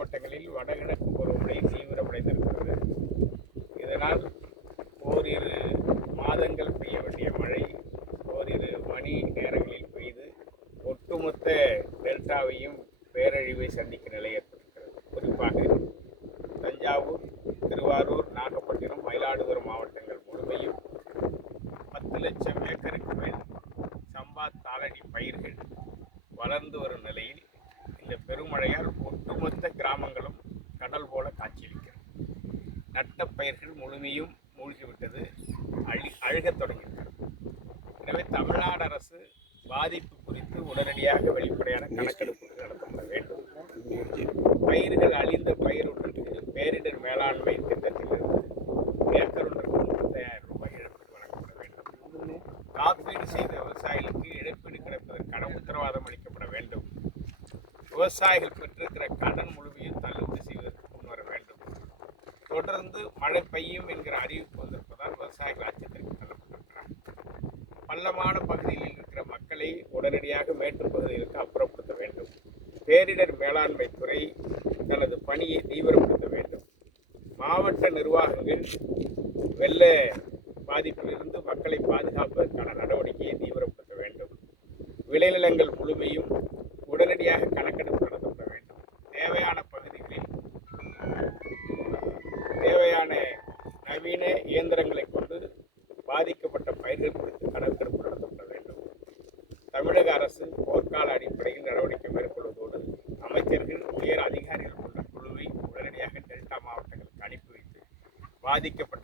மாவட்டங்களில் வடகிழக்கு பருவமழை தீவிரமடைந்திருக்கிறது. இதனால் ஓரிரு மாதங்கள் பெய்ய வேண்டிய மழை ஓரிரு மணி நேரங்களில் பெய்து ஒட்டுமொத்த டெல்டாவையும் பேரழிவை சந்திக்கும் நிலை ஏற்பட்டிருக்கிறது. குறிப்பாக தஞ்சாவூர், திருவாரூர், நாகப்பட்டினம், மயிலாடுதுறை மாவட்டங்கள் முழுமையும் 10 லட்சம் ஏக்கருக்கு மேல் சம்பா தாளடி பயிர்கள் வளர்ந்து வரும் நிலையில் இந்த பெருமழையால் ஒட்டுமொத்த கிராமங்களும் கடல் போல காட்சியளிக்கிறது. நட்ட பயிர்கள் முழுமையும் மூழ்கிவிட்டது, அழுகத் தொடங்கிவிட்டது. எனவே தமிழ்நாடு அரசு பாதிப்பு குறித்து உடனடியாக வெளிப்படையான கணக்கெடுப்பு நடத்தப்பட வேண்டும். பயிர்கள் அழிந்த பயிரொன்றுக்கு பேரிடர் மேலாண்மை திட்டத்திலிருந்து ஏக்கர் ஒன்றுக்கு 30,000 ரூபாய் இழப்பீடு வழங்கப்பட வேண்டும். காப்பீடு செய்த விவசாயிகளுக்கு இழப்பீடு கிடைப்பதற்கான உத்தரவாதம் அளிக்கப்பட வேண்டும். விவசாயிகள் பெற்றிருக்கிற கடன் முழுமையும் தள்ளுபடி செய்வதற்கு முன்வர வேண்டும். தொடர்ந்து மழை பெய்யும் என்கிற அறிவிப்பு வந்திருப்பதால் விவசாயிகள் அச்சத்திற்கு தள்ளப்பட்டிருக்கிறார். பள்ளமான பகுதிகளில் இருக்கிற மக்களை உடனடியாக மேட்டுப் பகுதிகளுக்கு அப்புறப்படுத்த வேண்டும். பேரிடர் மேலாண்மை துறை தனது பணியை தீவிரப்படுத்த வேண்டும். மாவட்ட நிர்வாகங்கள் வெள்ள பாதிப்பிலிருந்து மக்களை பாதுகாப்பதற்கான நடவடிக்கையை தீவிரப்படுத்த வேண்டும். விளைநிலங்கள் முழுமையும் உடனடியாக கணக்கெடுப்பு நடத்தப்பட வேண்டும். தேவையான பகுதிகளில் தேவையான நவீன இயந்திரங்களை கொண்டு பாதிக்கப்பட்ட பயிர்கள் குறித்து கணக்கெடுப்பு நடத்தப்பட வேண்டும். தமிழக அரசு போர்க்கால அடிப்படையில் நடவடிக்கை மேற்கொள்வதோடு அமைச்சர்கள், உயர் அதிகாரிகள் கொண்ட குழுவை உடனடியாக டெல்டா மாவட்டங்களுக்கு அனுப்பி வைத்து பாதிக்கப்பட்ட